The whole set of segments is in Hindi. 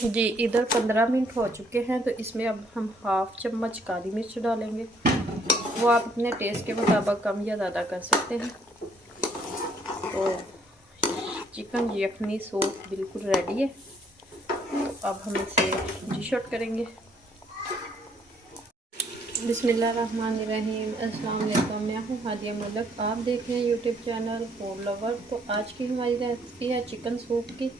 जी इधर 15 मिनट हो चुके हैं। तो इसमें अब हम हाफ चम्मच काली मिर्च डालेंगे। वो आप अपने टेस्ट के मुताबिक कम या ज़्यादा कर सकते हैं। तो चिकन यखनी सूप बिल्कुल रेडी है। तो अब हम इसे डिश आउट करेंगे। बिस्मिल्लाहिर्रहमानिर्रहीम। अस्सलाम वालेकुम। मैं हूँ हादिया मलिक। आप देख रहे हैं यूट्यूब चैनल फूड लवर। तो आज की हमारी रेसिपी है चिकन सूप की।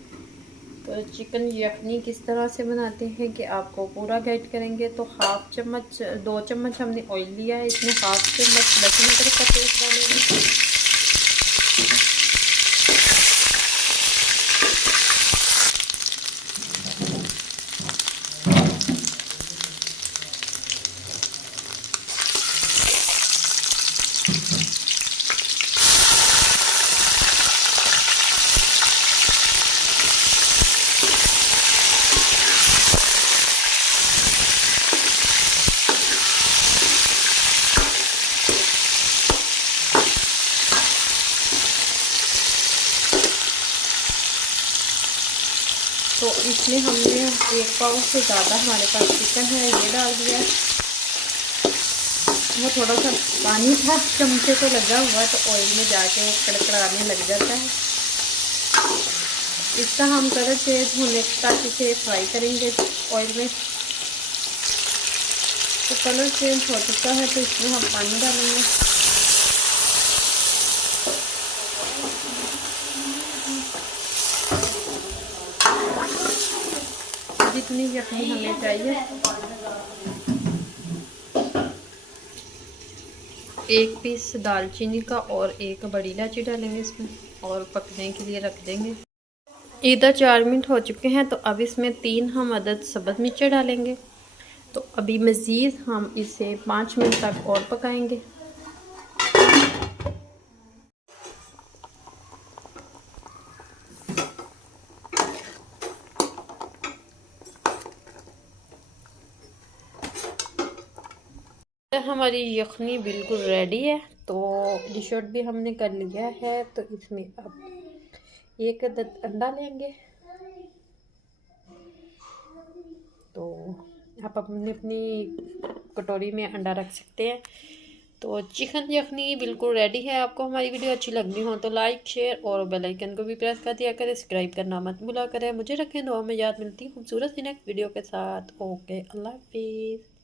तो चिकन यखनी किस तरह से बनाते हैं कि आपको पूरा गाइड करेंगे। तो हाफ चम्मच 2 चम्मच हमने ऑयल लिया है। इसमें हाफ चम्मच लहसुन अदरक का पेस्ट डालेंगे। तो इसमें हमने 1 पाव से ज़्यादा हमारे पास चिकन है ये डाल दिया। वो थोड़ा सा पानी था चमचे को लगा हुआ तो ऑयल में जाके वो कड़कड़ाने लग जाता है। इसका हम कलर चेंज होने तक इसे फ्राई करेंगे ऑयल में। तो कलर चेंज हो चुका है तो इसमें हम पानी डालेंगे। जितनी यखनी हमें चाहिए। 1 पीस दालचीनी का और 1 बड़ी इलायची डालेंगे इसमें और पकने के लिए रख देंगे। इधर 4 मिनट हो चुके हैं। तो अब इसमें 3 हम अदद सब्ज़ मिर्चें डालेंगे। तो अभी मज़ीद हम इसे 5 मिनट तक और पकाएंगे। हमारी यखनी बिल्कुल रेडी है। तो डिश आउट भी हमने कर लिया है। तो इसमें अब 1 अदद अंडा लेंगे। तो आप अपनी अपनी कटोरी में अंडा रख सकते हैं। तो चिकन यखनी बिल्कुल रेडी है। आपको हमारी वीडियो अच्छी लगनी हो तो लाइक शेयर और बेल आइकन को भी प्रेस कर दिया करें। सब्सक्राइब करना मत भूला करें। मुझे रखें दुआ में याद। मिलती खूबसूरत सी नेक्स्ट वीडियो के साथ। ओके, अल्लाह हाफिज़।